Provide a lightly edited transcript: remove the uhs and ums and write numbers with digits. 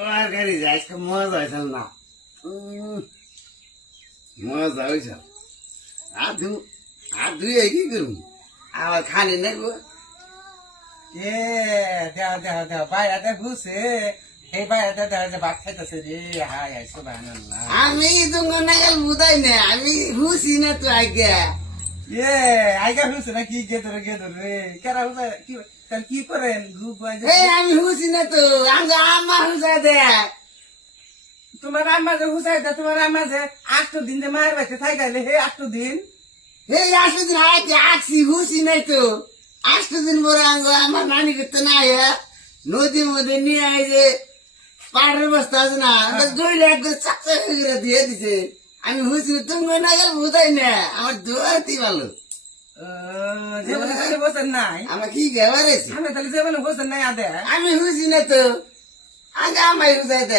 তরকারি আজকে মজা হয়েছে না মজা হয়েছে আর ধুয়ে কি করুন আবার খালি নেবো এ দেও দেও দেও বাইরে ঘুষে এই বাইরে দেও ভাত খাইতেছে রে হাই হাই সুবহানাল্লাহ আমি তুমি নাগাল বুঝাই না আমি হুসি না তো আগে এ আইগা ঘুষে না কি গে ধরে কেরা হুসে কি তার কি করেন গ্রুপ ওয়াইজ এই আমি হুসি না তো আমি আমা হুসা দে তোমার আম্মা যে হুসাই দা তোমার আম্মা যে 8 দিন যে মায়ের বাড়িতে থাইগাইলে হে 8 দিন এই 8 দিন আগে আসি হুসি নাই তো 8 দিন পরে আমার নানি করতে না নদীর মধ্যে নিয়ে আই যে পাড়ের বস্তা আছে না জইলে একদম চাকচা করে দিয়ে দিছে আমি হুসি তুমি নাগাল বুঝাই না আমার দোয়াতি ভালো জীবনে তাহলে বসেন নাই আমার কি গেবারেছি আমি তাহলে জীবনে বসেন নাই আদে আমি হুসি না তো আগে আমায় হুসাই দে